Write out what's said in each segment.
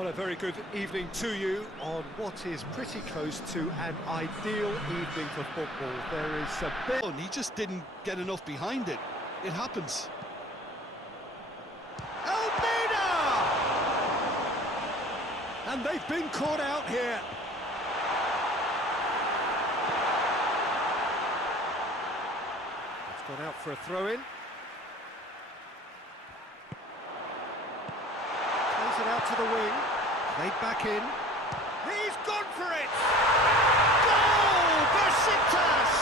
Well, a very good evening to you on what is pretty close to an ideal evening for football. There is a bit... He just didn't get enough behind it. It happens. Almeida! And they've been caught out here. It's gone out for a throw-in. Plays it out to the wing. Played back in. He's gone for it! Goal! Besiktas!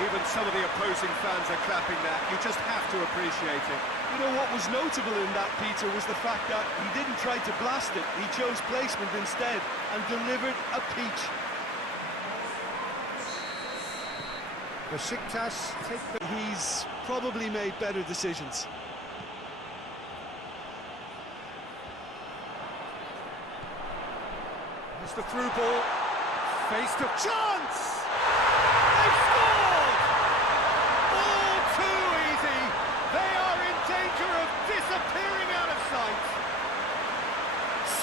Even some of the opposing fans are clapping that. You just have to appreciate it. You know what was notable in that, Peter, was the fact that he didn't try to blast it. He chose placement instead and delivered a peach. Besiktas take the... He's probably made better decisions. It's the through ball. Faced a chance! They've scored! All too easy. They are in danger of disappearing out of sight.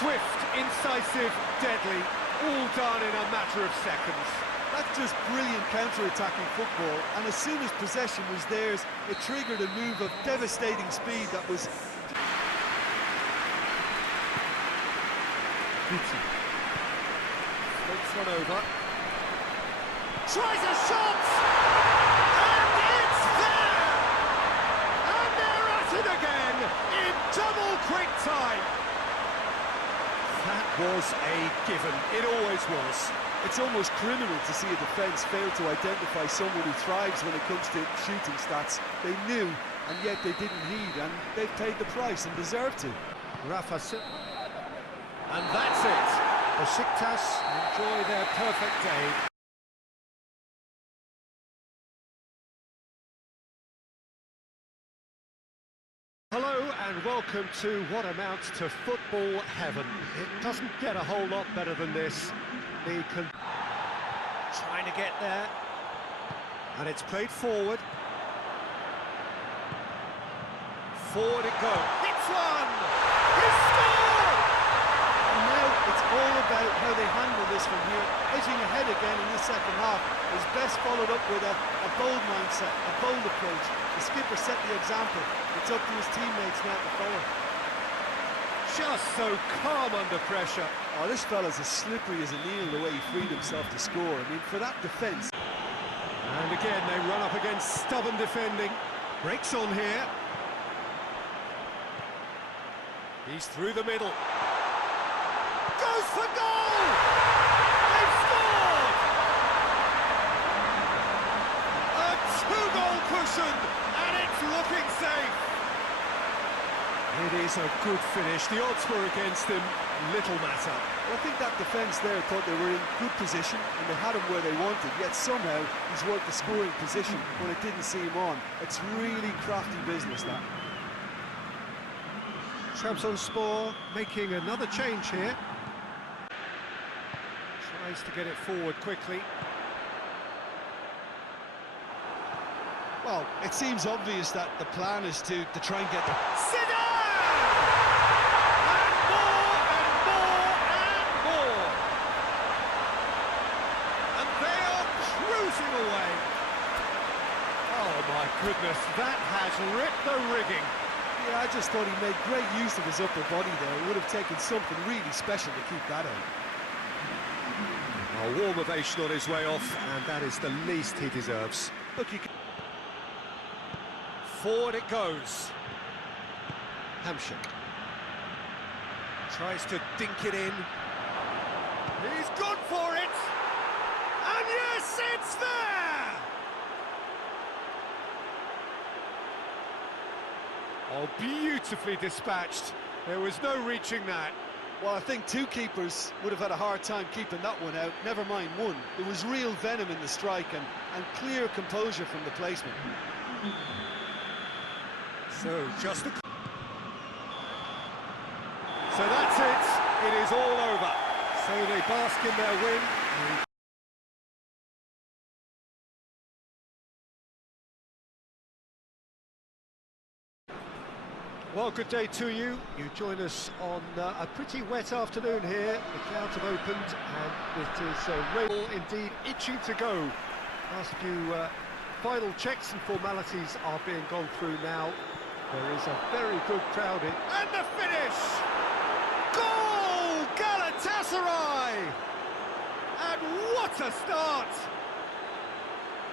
Swift, incisive, deadly, all done in a matter of seconds. That's just brilliant counter-attacking football, and as soon as possession was theirs, it triggered a move of devastating speed that was... Beauty. Floats one over. Tries a shot! And it's there! And they're at it again in double quick time. That was a given. It always was. It's almost criminal to see a defence fail to identify someone who thrives when it comes to shooting stats. They knew, and yet they didn't heed, and they've paid the price and deserve to. And that's it. Besiktas enjoy their perfect day. Hello and welcome to what amounts to football heaven. It doesn't get a whole lot better than this. Trying to get there. And it's played forward. Forward it goes. It's one! He scored! And now it's all about how they handle this from here. Edging ahead again in the second half is best followed up with a bold mindset, a bold approach. The skipper set the example. It's up to his teammates now to follow. Just so calm under pressure. Oh, this fella's as slippery as a needle the way he freed himself to score. I mean, for that defence. And again, they run up against stubborn defending. Breaks on here. He's through the middle. Goes for goal! They've scored! A two-goal cushion, and it's looking safe. It is a good finish. The odds were against him. Little matter. Well, I think that defence there thought they were in good position and they had him where they wanted, yet somehow he's worked the scoring position when it didn't see him on. It's really crafty business, that. Trabzonspor making another change here. Tries to get it forward quickly. Well, it seems obvious that the plan is to try and get the... Away. Oh my goodness, that has ripped the rigging. Yeah, I just thought he made great use of his upper body there. It would have taken something really special to keep that out. A warm ovation on his way off, and that is the least he deserves. Look, you can... Forward it goes. Hamshik tries to dink it in. He's gone for it. And yes, it's there! Oh, beautifully dispatched. There was no reaching that. Well, I think two keepers would have had a hard time keeping that one out, never mind one. There was real venom in the strike and clear composure from the placement. So, just a... So that's it. It is all over. So they bask in their win. Well, good day to you. You join us on a pretty wet afternoon here. The clouds have opened and it is rain indeed itching to go. Last few final checks and formalities are being gone through now. There is a very good crowd in. And the finish! Goal! Galatasaray! And what a start!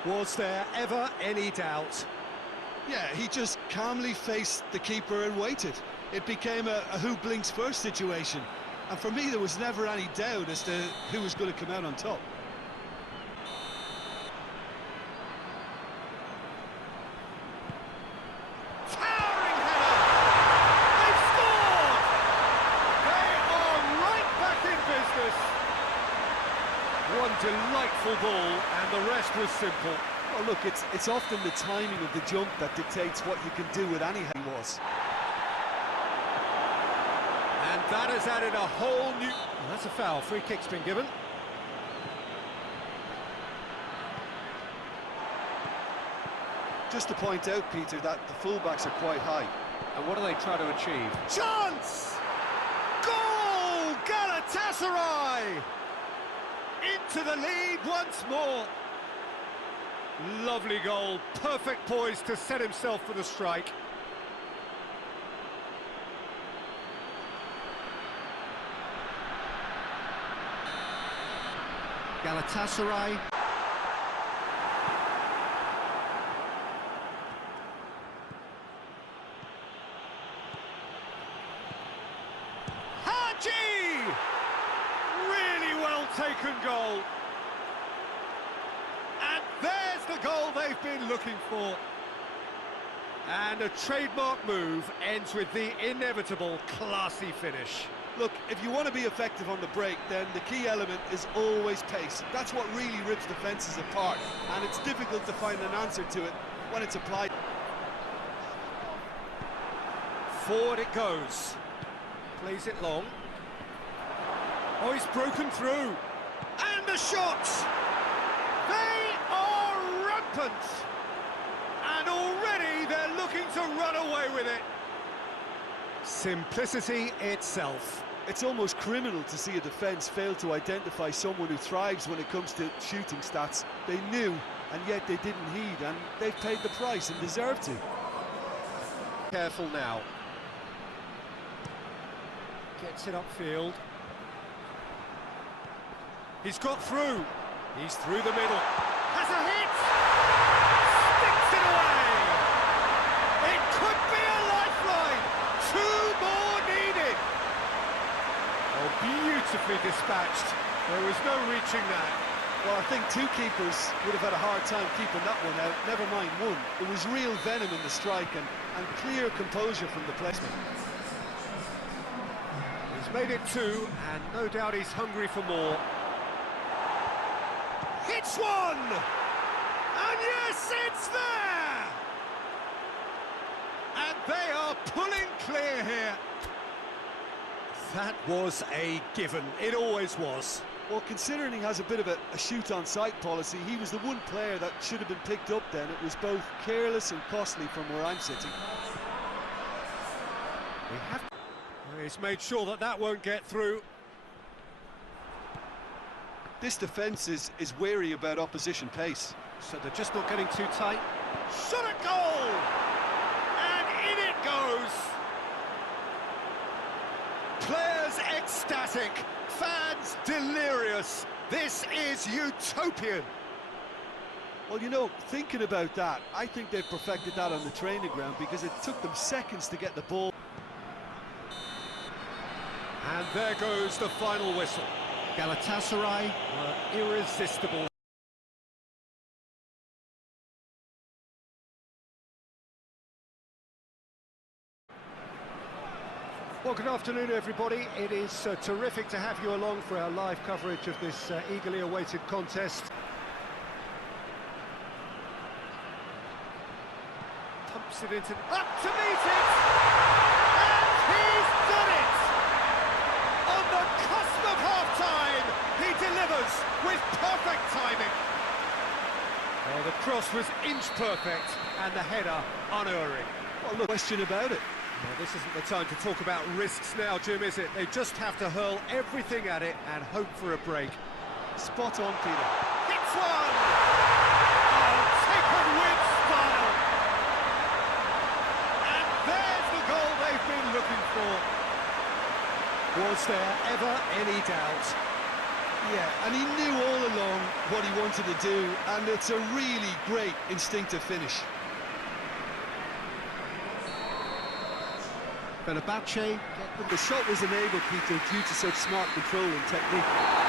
Was there ever any doubt? Yeah, he just calmly faced the keeper and waited. It became a who blinks first situation. And for me, there was never any doubt as to who was going to come out on top. Towering header! They've scored! They are right back in business. One delightful ball, and the rest was simple. Well, look, it's often the timing of the jump that dictates what you can do with any header. And that has added a whole new... Well, that's a foul. Free kick's been given. Just to point out, Peter, that the fullbacks are quite high. And what are they trying to achieve? Chance! Goal! Galatasaray! Into the lead once more. Lovely goal, perfect poise to set himself for the strike. Galatasaray. Haji! Really well taken goal. And there's the goal they've been looking for. And a trademark move ends with the inevitable classy finish. Look, if you want to be effective on the break, then the key element is always pace. That's what really rips defences apart, and it's difficult to find an answer to it when it's applied. Forward it goes. Plays it long. Oh, he's broken through. And the shots! They are rampant! And already they're looking to run away with it. Simplicity itself. It's almost criminal to see a defence fail to identify someone who thrives when it comes to shooting stats. They knew, and yet they didn't heed, and they've paid the price and deserve to. Careful now. Gets it upfield. He's got through. He's through the middle. Has a hit! Sticks it away! It could be a lifeline! Two more needed! Oh, beautifully dispatched. There was no reaching that. Well, I think two keepers would have had a hard time keeping that one out, never mind one. There was real venom in the strike and clear composure from the placement. He's made it two, and no doubt he's hungry for more. Hits one! And yes, it's there! And they are pulling clear here. That was a given. It always was. Well, considering he has a bit of a shoot-on-sight policy, he was the one player that should have been picked up then. It was both careless and costly from where I'm sitting. He's made sure that that won't get through. This defence is wary about opposition pace. So they're just not getting too tight. Shot at goal! And in it goes! Players ecstatic, fans delirious. This is utopian. Well, you know, thinking about that, I think they've perfected that on the training ground because it took them seconds to get the ball. And there goes the final whistle. Galatasaray were irresistible. Well, good afternoon, everybody. It is terrific to have you along for our live coverage of this eagerly awaited contest. Pumps it into... Up to meet it! And he's done it! On the cusp of half-time, he delivers with perfect timing. Oh, the cross was inch perfect and the header unerring. Well, no question about it. Well, this isn't the time to talk about risks now, Jim, is it? They just have to hurl everything at it and hope for a break. Spot on, Peter. Hits one! Oh, taken with style! And there's the goal they've been looking for. Was there ever any doubt? Yeah, and he knew all along what he wanted to do, and it's a really great instinctive finish. Fenerbahce, the shot was enabled, Peter, due to such smart control and technique.